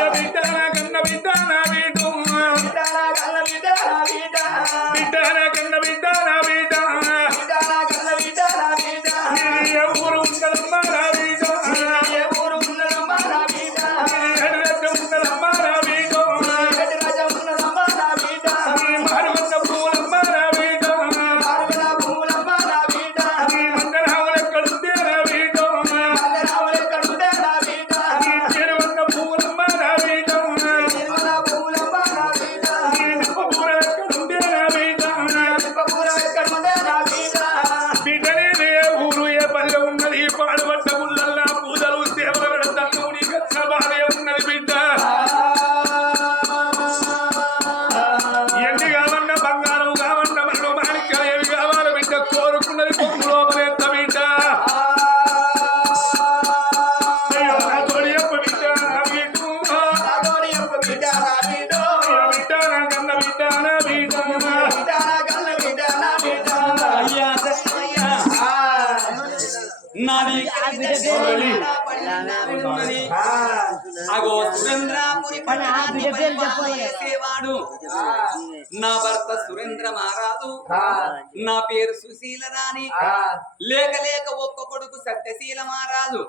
আমি అగో సురేంద్రాపురి పట్టణాన్ని పరిపాలన చేసేవాడు నా భర్త సురేంద్ర మహారాజు. నా పేరు సుశీల రాణి. లేక లేక ఒక్క కొడుకు సత్యశీల మహారాజు.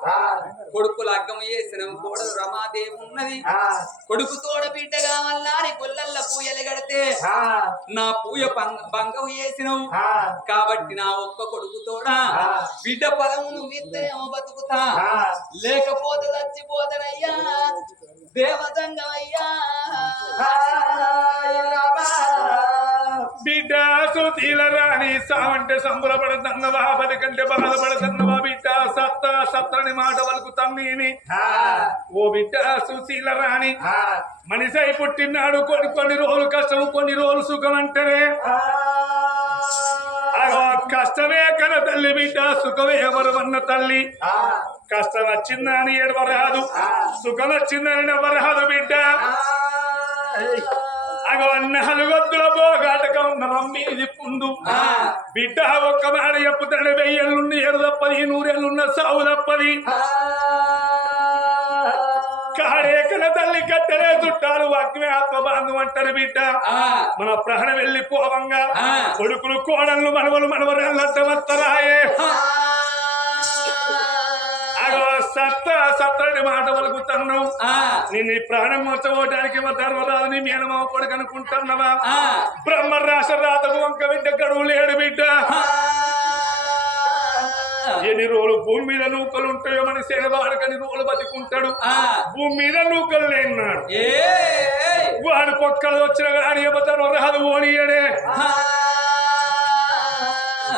కొడుకు లగ్గం చేసిన కోడలు రమాదేవి ఉన్నది. ఆ, కొడుకు తోడ బిడ్డగా వల్లాని కొల్లల్ల పూయలు గడితే నా పూయ భంగ- చేసినవు. కాబట్టి నా ఒక్క కొడుకు తోడా. బిడ్డ పొలము నువ్విత్తేమో బతుకుతా. లేకపోతే చచ్చిపోతానయ్యా. దేవతంగమయ్యా బిడ్డ సుతీల రాణి సావంటే సంబరపడుతున్నవా పది కంటే బాధపడుతున్నవా బిడ్డ సత్త సత్తని మాట వరకు తమ్మిని. ఓ బిడ్డ సుశీల రాణి మనిషి పుట్టినాడు కొన్ని కొన్ని రోజులు కష్టం కొన్ని రోజులు సుఖం అంటేనే. కష్టమే కన తల్లి బిడ్డ సుఖమే ఎవరు అన్న తల్లి కష్టం వచ్చిందని ఏడవరాదు సుఖం వచ్చిందని ఎవరాదు బిడ్డ. అగో నలుగొద్దుల పోగాటక ఉన్న మీది పుండు. బిడ్డ ఒక్క మాట చెప్పుతాడు వెయ్యేళ్ళున్న ఏడు తప్పది నూరేళ్ళున్న సావు తప్పది. కాడేకన తల్లి కట్టెలే చుట్టాలు అగ్ని ఆత్మ బాంధం అంటారు బిడ్డ మన ప్రాణం వెళ్ళిపోవంగా. కొడుకులు కోడళ్ళు మనవలు మనవరాళ్ళు అడ్డమత్తరాయే అగో సత్త సత్తని మాట వలుకుతున్నావు నేను ఈ ప్రాణం మొత్తపోవడానికి మా ధర్మరాజు నీ మేనమావ కొడుకు అనుకుంటున్నావా? బ్రహ్మ రాస రాతకు వంక బిడ్డ గడువు లేడు బిడ్డ. ఎన్ని రోజులు భూమి మీద నూకలు ఉంటాయో మన సేనవాడకని రోజులు బతికుంటాడు. భూమి మీద నూకలు లేన్నాడు. వాడు పొక్కలు వచ్చిన కానీ ఏమతాను రాదు ఓనియడే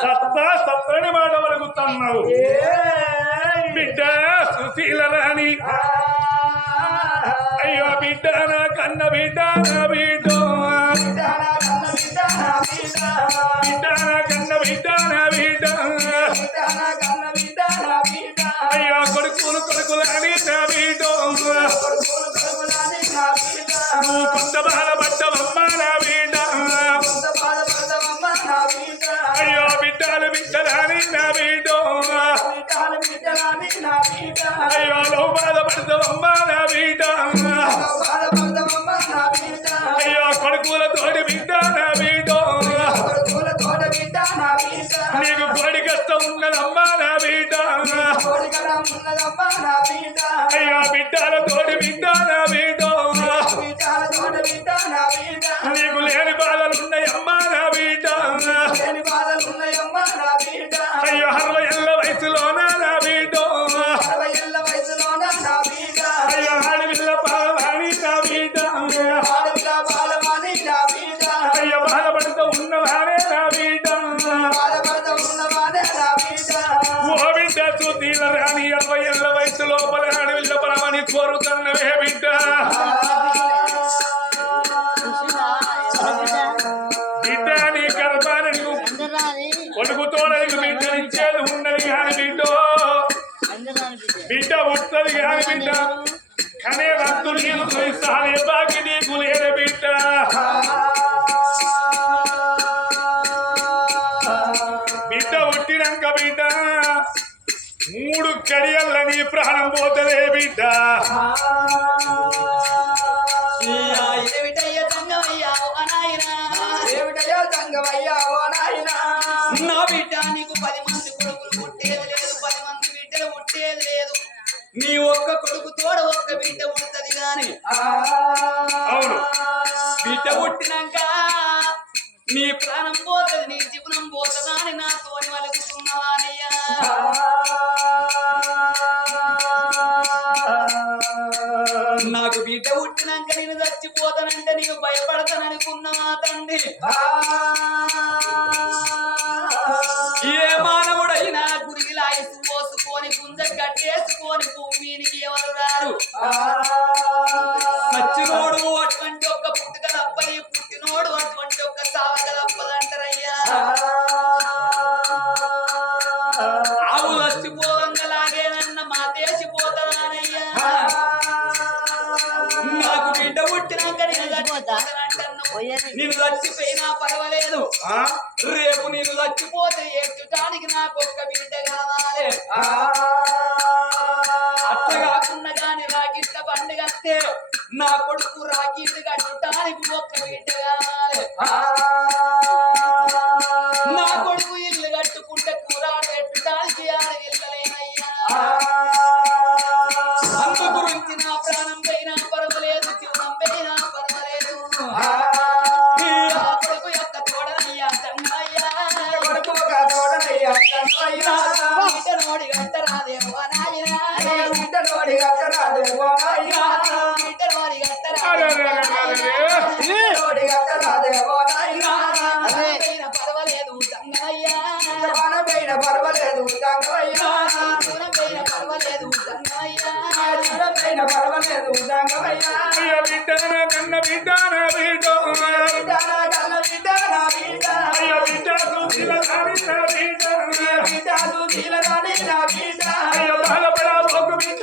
సత్తా సత్తని మాట వలుకుతున్నావు బిడ్డ సుశీల రాణి. అయ్యో బిడ్డ నా కన్న బిడ్డ నా బిడ్డ. బిడ్డ నా కన్న బిడ్డ నా బిడ్డ. అయ్యో కొడుకులు కొడుకులు అని నా బిడ్డ. నువ్వు కొంత బాధపడ్డవమ్మ నా బిడ్డ. అయ్యో బిడ్డలు బిడ్డలని నా బిడ్డ. అయ్యో నువ్వు బాధపడతావమ్మ నా బిడ్డ అయ్యో కొడుకుల తోడి బిడ్డ నా బిడ్డ నీకు కోడి కష్టం ఉన్నదమ్మా. నా బిడ్డ తోడలికి బిడ్డనిచ్చేది ఉన్నది కానీ బిడ్డ. బిడ్డ వస్తుంది బిడ్డ. బిడ్డ. బిడ్డ పుట్టినాక మూడు కడియల్ల ప్రాణం పోతలే బిడ్డ. పది మంది కొడుకులు పుట్టేది లేదు పది మంది బిడ్డలు పుట్టేది లేదు. నీ ఒక్క కొడుకు తోడ ఒక్క బిడ్డ పుడుతుంది గాని. బిడ్డ పుట్టినాక నీ ప్రాణం పోతుంది నీ జీవనం పోతుందా అని నా తోని వలుకుతున్నావానయ్యా నాకు బిడ్డ పుట్టినాక నేను చచ్చిపోతానంటే నీకు భయపడతాననుకున్నావా తండ్రి? ఆ చచ్చిపోతే ఎట్టడానికి నాకు ఒక్క బిడ్డ కావాలి. అట్లా కాకుండా కానీ రాకిట్ల పండుగ వస్తే నా కొడుకు రాకీట్ కట్టడానికి ఒక్క బిడ్డ కావాలి. నా కొడుకు ఇల్లు కట్టుకుంటే కూర పెట్టడానికి ఆడగిల్లలేనయ్యా అందు గురించి నా ప్రాణం పైన పర్వాలేదు జీవనం పైన పర్వాలేదు దూరం పర్వాలేదు పైన కన్న బిడ్డ కన్న బిడ్డ అయ్య. బిడ్డ బిడ్డ బిడ్డ బిడ్డ అయ్య ఒక బిడ్డ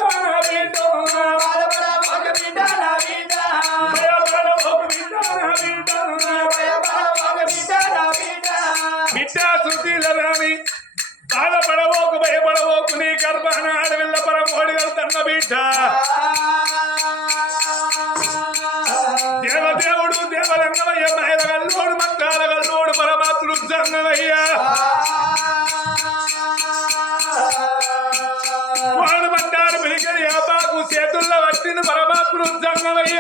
దేవదేవుడు దేవరంగమయ్య మహిళ గల్లోడు మంత్రాల గల్లోడు పరమాత్ముడు జంగమయ్య వాడు పడ్డారు పిలికని యాపాకు చేతుల్లో పట్టిన పరమాత్ముడు జంగమయ్య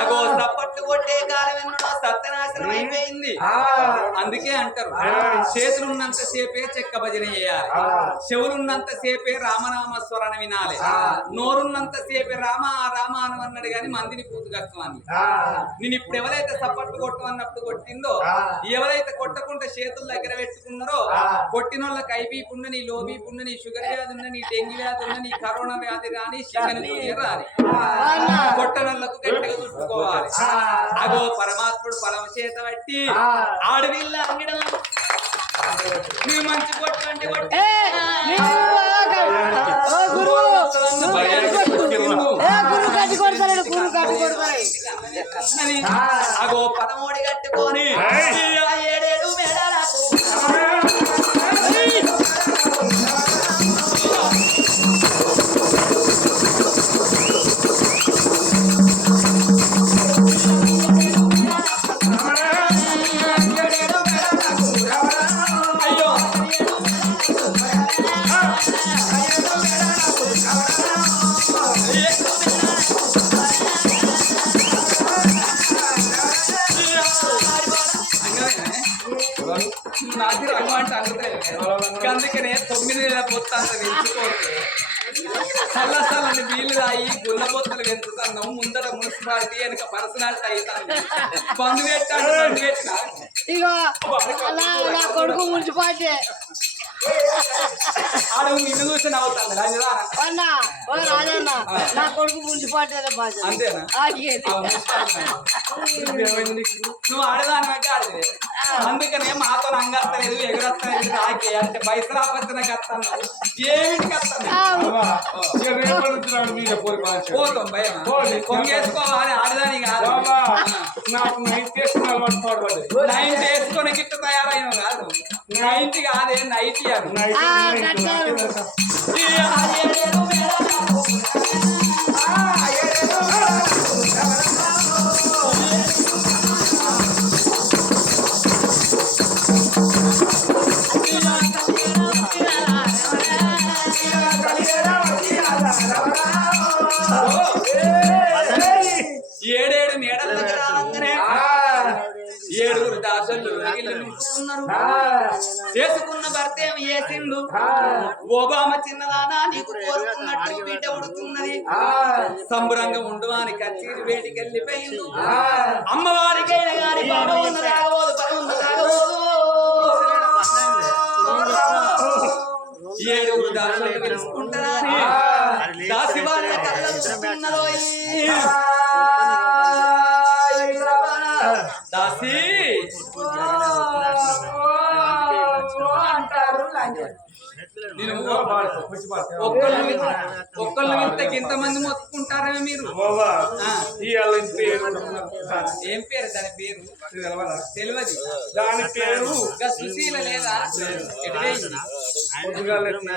అగో సప్పట్లు కొట్టే కాలం ఎన్నడో సత్యనాశనం అయిపోయింది. అందుకే అంటారు చేతులు ఉన్నంత సేపే చెక్క భజన చేయాలి. చెవులున్నంత సేపే రామనామ స్మరణ వినాలి. నోరున్నంత సేపే రామ రామ అని అన్నాడు గాని మందిని అని నేను ఇప్పుడు ఎవరైతే సప్పట్లు కొట్టు అన్నప్పుడు కొట్టిందో ఎవరైతే కొట్టకుండా చేతుల దగ్గర పెట్టుకున్నారో కొట్టిన వాళ్ళకి ఐబీ పుండ నీ లోబీ పుండ నీ షుగర్ వ్యాధి ఉన్న నీ డెంగ్యూ వ్యాధి ఉన్న నీ కరోనా వ్యాధి రాని చికెన్ రాని. కొట్టనోళ్ళకు గట్టిగా చూసుకోవాలి. అగో పరమాత్ముడు పరమ చేత బట్టి ఆడవిల్ల నీ మంచి కొట్టు అంటే కొట్టి. అని అగో పదమూడి కట్టుకొని ఏడేడు మేడాలకు. ఏడేడు మేడాలకు. అందుకనే తొమ్మిది నెలల పొత్త అంత పెంచుకోవచ్చు చల్ల చల్లని నీళ్ళు తాగి గుల్ల పొత్తలు పెంచుతున్నాం. ముందర మున్సిపాలిటీ వెనక పర్సనాలిటీ అవుతాను బంధు పెట్టాడు బంధు పెట్టినా? ఇగో నా నా కొడుకు మున్సిపాలిటీ. నిన్ను చూసి నవ్వుతాను రాజధాన అన్న ఓ రాజన్న నా కొడుకు మున్సిపాలిటీ అంతేనా. నువ్వు అందుకనే మాతో రంగత్తలేదు ఎగురత్తలేదు రాకే అంటే నుంచి నాడు మీద పోయి మార్చాడు. పోతాం భయం. కొంగేసుకోవాలి ఆడదాని కాదు. నాకు నైట్ చేసుకున్న అలవాటు పాడుపడ్డది. నైన్టీ వేసుకొని గిట్ట తయారైన కాదు. నైన్టీ కాదే నైటీ నైట్ ఏమి చేసిండు. ఓబామ చిన్నదానా నీకు కోరుకున్నట్టు బిడ్డ ఉడుతున్నది సంబరంగా ఉండు అని కచ్చేరి వేటికి వెళ్ళిపోయిండు. అమ్మవారికైనా గాని బాబు తాగబోదు ఉన్న తాగబోదు. ఏడుగురు దాసులు పిలుచుకుంటారని దాసి వాళ్ళ కళ్ళ దాసి. ఒక్కళ్ళు ఒక్కళ్ళు ఇంత ఇంతమంది మొత్తుకుంటారా మీరు. ఏం పేరు దాని పేరు? తెలియదు దాని పేరు సుశీల లేదా?